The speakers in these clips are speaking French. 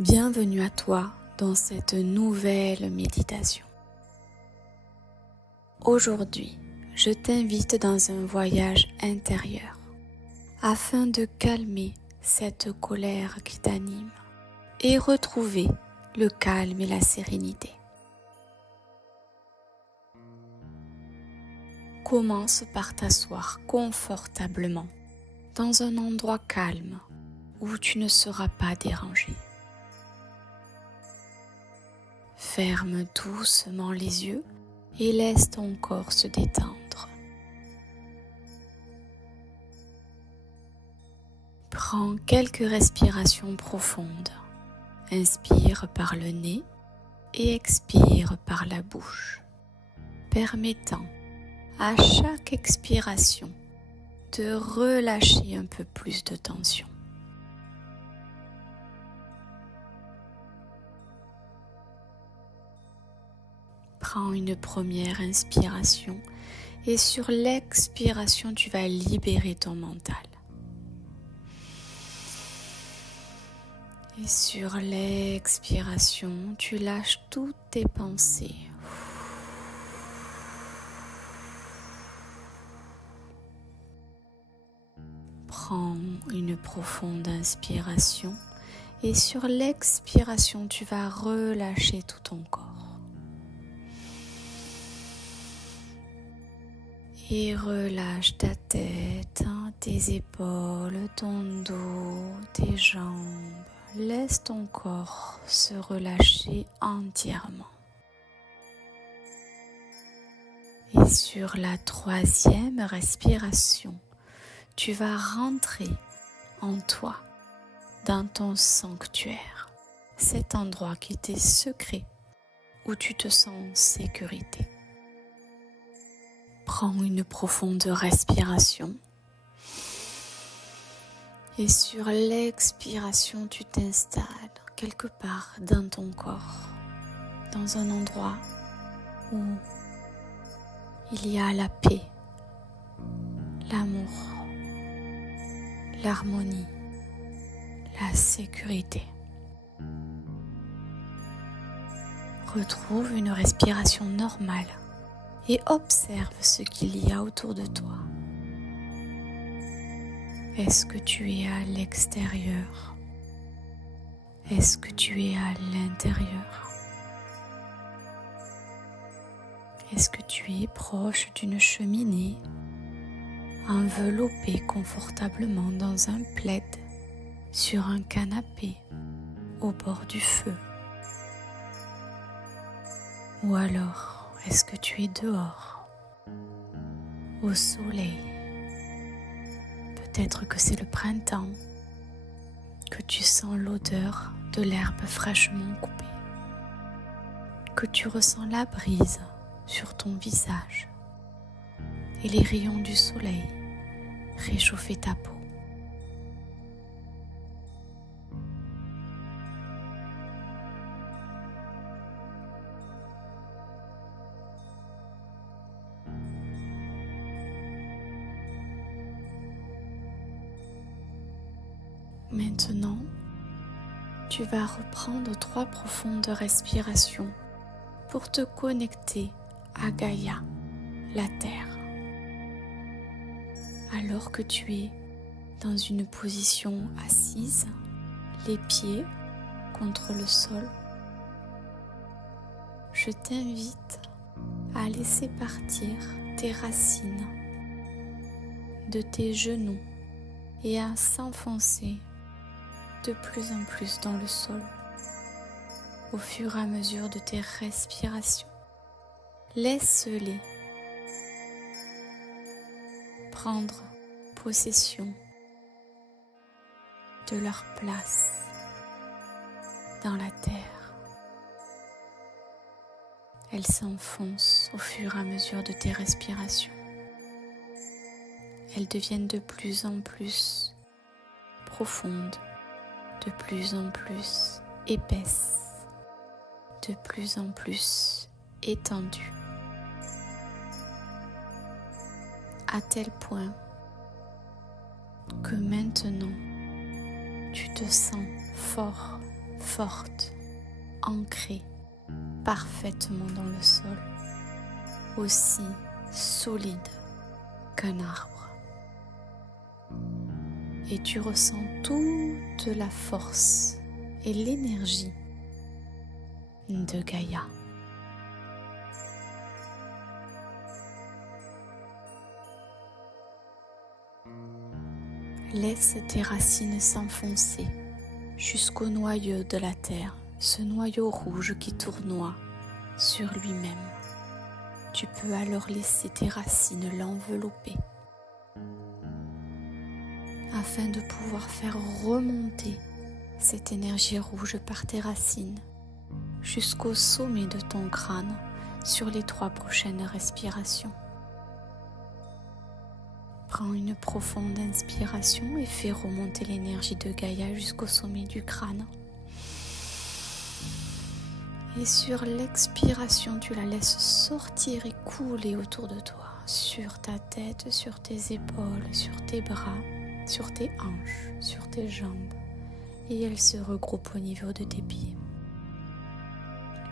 Bienvenue à toi dans cette nouvelle méditation. Aujourd'hui, je t'invite dans un voyage intérieur afin de calmer cette colère qui t'anime et retrouver le calme et la sérénité. Commence par t'asseoir confortablement dans un endroit calme où tu ne seras pas dérangé. Ferme doucement les yeux et laisse ton corps se détendre. Prends quelques respirations profondes. Inspire par le nez et expire par la bouche, permettant à chaque expiration de relâcher un peu plus de tension. Prends une première inspiration et sur l'expiration, tu vas libérer ton mental. Et sur l'expiration, tu lâches toutes tes pensées. Prends une profonde inspiration et sur l'expiration, tu vas relâcher tout ton corps. Et relâche ta tête, tes épaules, ton dos, tes jambes. Laisse ton corps se relâcher entièrement. Et sur la troisième respiration, tu vas rentrer en toi, dans ton sanctuaire, cet endroit qui t'est secret, où tu te sens en sécurité. Prends une profonde respiration et sur l'expiration, tu t'installes quelque part dans ton corps, dans un endroit où il y a la paix, l'amour, l'harmonie, la sécurité. Retrouve une respiration normale et observe ce qu'il y a autour de toi. Est-ce que tu es à l'extérieur? Est-ce que tu es à l'intérieur? Est-ce que tu es proche d'une cheminée, enveloppé confortablement dans un plaid, sur un canapé, au bord du feu? Ou alors, est-ce que tu es dehors, au soleil? Peut-être que c'est le printemps, que tu sens l'odeur de l'herbe fraîchement coupée, que tu ressens la brise sur ton visage et les rayons du soleil réchauffer ta peau. Maintenant, tu vas reprendre 3 profondes respirations pour te connecter à Gaïa, la Terre. Alors que tu es dans une position assise, les pieds contre le sol, je t'invite à laisser partir tes racines de tes genoux et à s'enfoncer de plus en plus dans le sol au fur et à mesure de tes respirations. Laisse-les prendre possession de leur place dans la terre. Elles s'enfoncent au fur et à mesure de tes respirations. Elles deviennent de plus en plus profondes, de plus en plus épaisses, de plus en plus étendues, à tel point que maintenant tu te sens fort forte, ancrée parfaitement dans le sol, aussi solide qu'un arbre. Et tu ressens toute la force et l'énergie de Gaïa. Laisse tes racines s'enfoncer jusqu'au noyau de la terre, ce noyau rouge qui tournoie sur lui-même. Tu peux alors laisser tes racines l'envelopper afin de pouvoir faire remonter cette énergie rouge par tes racines jusqu'au sommet de ton crâne sur les 3 prochaines respirations. Prends une profonde inspiration et fais remonter l'énergie de Gaïa jusqu'au sommet du crâne. Et sur l'expiration, tu la laisses sortir et couler autour de toi, sur ta tête, sur tes épaules, sur tes bras, sur tes hanches, sur tes jambes. Et elle se regroupe au niveau de tes pieds.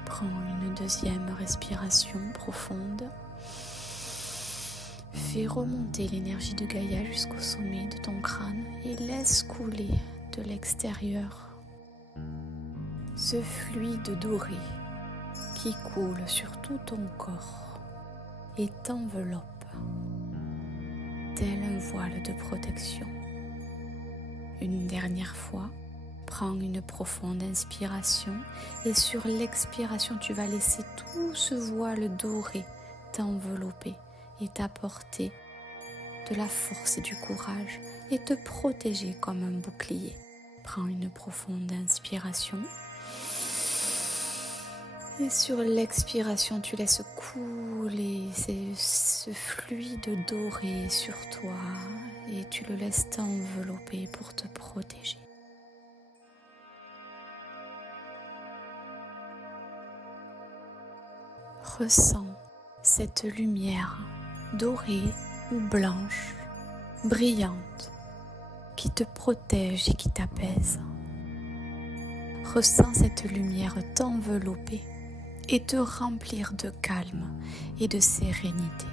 Prends une deuxième respiration profonde. Fais remonter l'énergie de Gaïa jusqu'au sommet de ton crâne et laisse couler de l'extérieur ce fluide doré qui coule sur tout ton corps et t'enveloppe tel un voile de protection. Une dernière fois, prends une profonde inspiration et sur l'expiration, tu vas laisser tout ce voile doré t'envelopper et t'apporter de la force et du courage et te protéger comme un bouclier. Prends une profonde inspiration et sur l'expiration, tu laisses couler ce fluide doré sur toi et tu le laisses t'envelopper pour te protéger. Ressens cette lumière dorée ou blanche, brillante, qui te protège et qui t'apaise. Ressens cette lumière t'envelopper et te remplir de calme et de sérénité.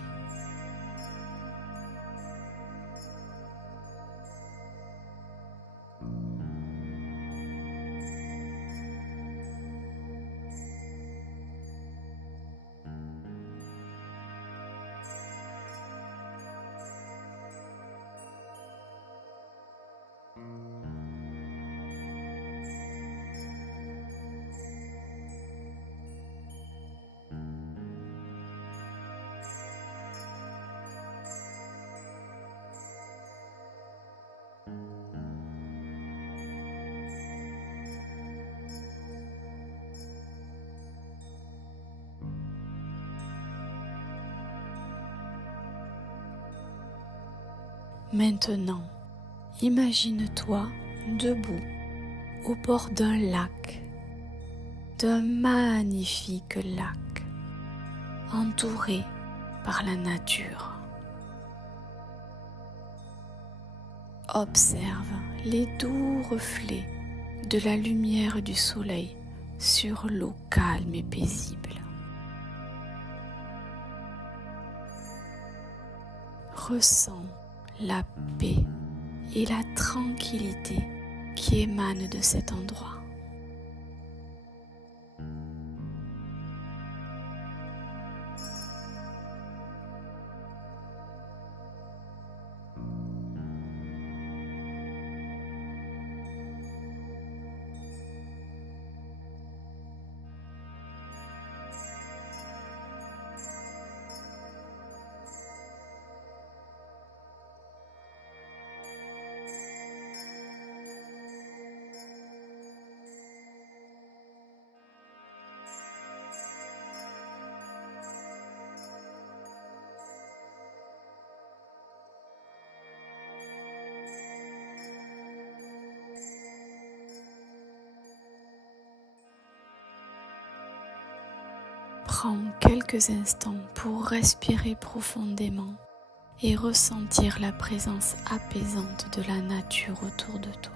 Maintenant, imagine-toi debout au bord d'un lac, d'un magnifique lac, entouré par la nature. Observe les doux reflets de la lumière du soleil sur l'eau calme et paisible. Ressens la paix et la tranquillité qui émanent de cet endroit. Prends quelques instants pour respirer profondément et ressentir la présence apaisante de la nature autour de toi.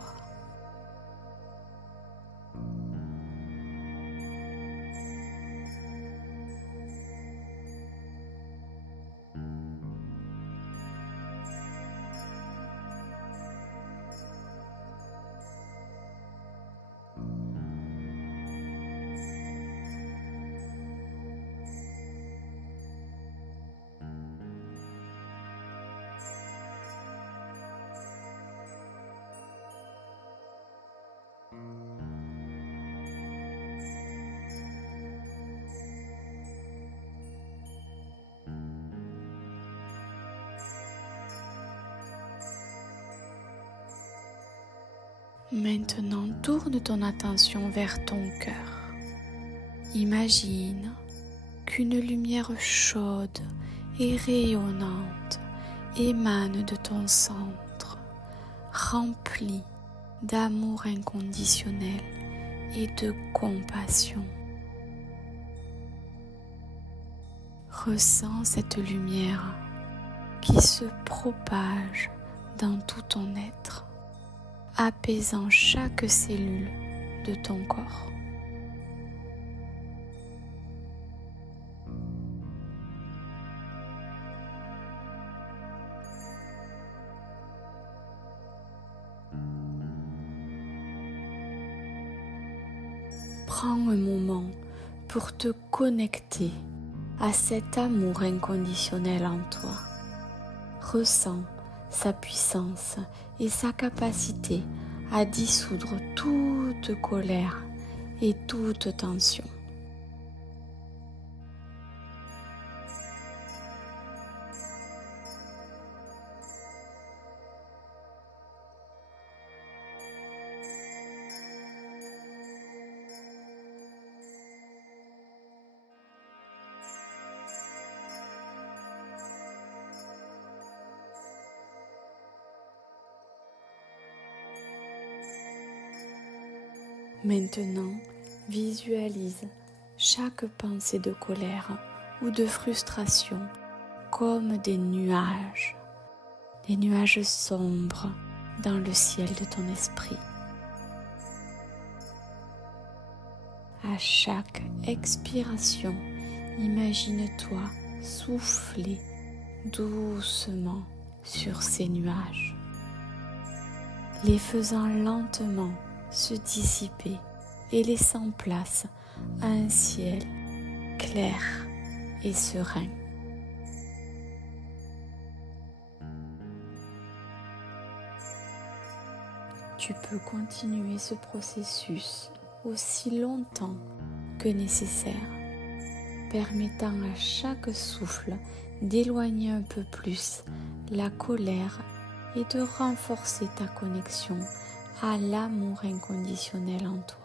Maintenant, tourne ton attention vers ton cœur. Imagine qu'une lumière chaude et rayonnante émane de ton centre, remplie d'amour inconditionnel et de compassion. Ressens cette lumière qui se propage dans tout ton être, apaisant chaque cellule de ton corps. Prends un moment pour te connecter à cet amour inconditionnel en toi. Ressens sa puissance et sa capacité à dissoudre toute colère et toute tension. Maintenant, visualise chaque pensée de colère ou de frustration comme des nuages sombres dans le ciel de ton esprit. À chaque expiration, imagine-toi souffler doucement sur ces nuages, les faisant lentement se dissiper et laissant place à un ciel clair et serein. Tu peux continuer ce processus aussi longtemps que nécessaire, permettant à chaque souffle d'éloigner un peu plus la colère et de renforcer ta connexion à l'amour inconditionnel en toi.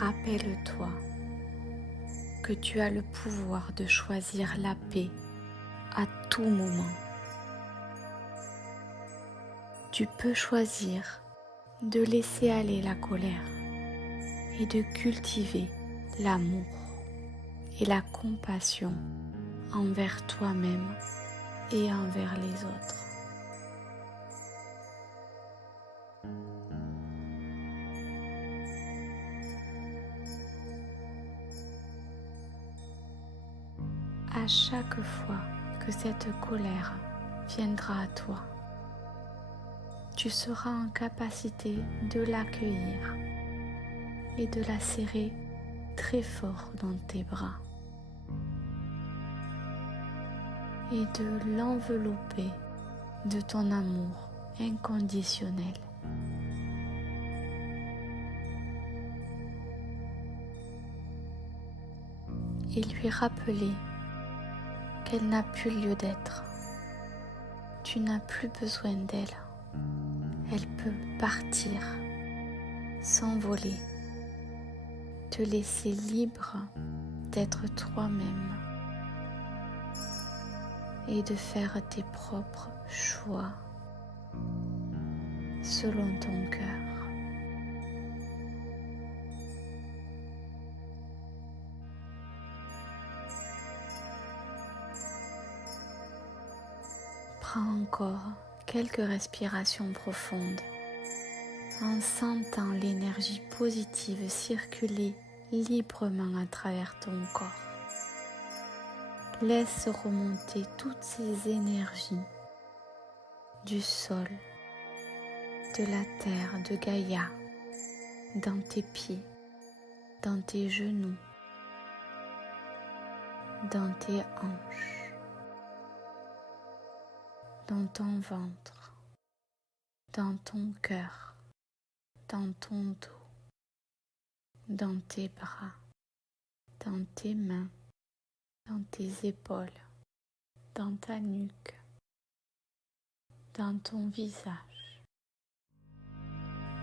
Rappelle-toi que tu as le pouvoir de choisir la paix à tout moment. Tu peux choisir de laisser aller la colère et de cultiver l'amour et la compassion envers toi-même et envers les autres. À chaque fois que cette colère viendra à toi, tu seras en capacité de l'accueillir et de la serrer très fort dans tes bras et de l'envelopper de ton amour inconditionnel. Et lui rappeler qu'elle n'a plus lieu d'être. Tu n'as plus besoin d'elle. Elle peut partir, s'envoler, te laisser libre d'être toi-même et de faire tes propres choix selon ton cœur. Prends encore quelques respirations profondes en sentant l'énergie positive circuler librement à travers ton corps. Laisse remonter toutes ces énergies du sol, de la terre, de Gaïa, dans tes pieds, dans tes genoux, dans tes hanches, dans ton ventre, dans ton cœur, dans ton dos, dans tes bras, dans tes mains, dans tes épaules, dans ta nuque, dans ton visage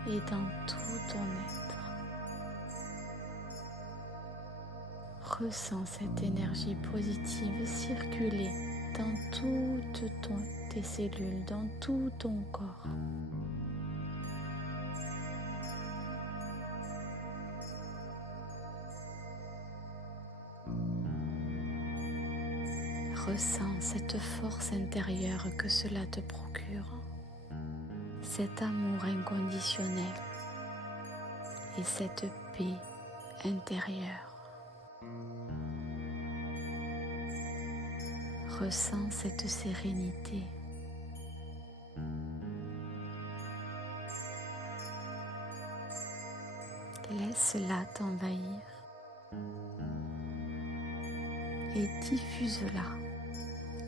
et dans tout ton être. Ressens cette énergie positive circuler dans toutes tes cellules, dans tout ton corps. Ressens cette force intérieure que cela te procure, cet amour inconditionnel et cette paix intérieure. Ressens cette sérénité. Laisse-la t'envahir et diffuse-la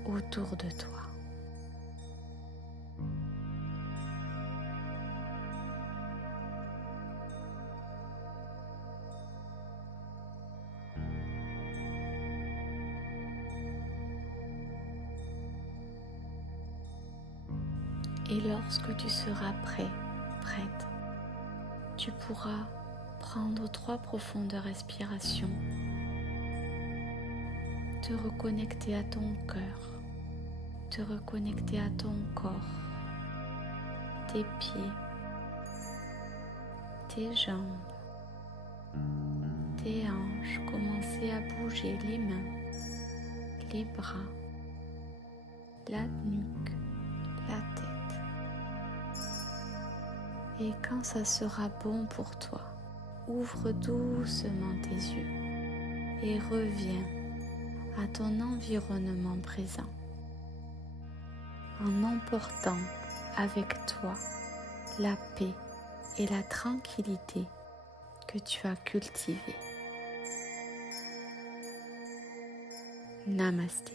autour de toi. Et lorsque tu seras prêt, prête, tu pourras prendre 3 profondes respirations, te reconnecter à ton cœur, te reconnecter à ton corps, tes pieds, tes jambes, tes hanches, commencer à bouger les mains, les bras, la nuque, la tête. Et quand ça sera bon pour toi, ouvre doucement tes yeux et reviens à ton environnement présent en emportant avec toi la paix et la tranquillité que tu as cultivées. Namasté.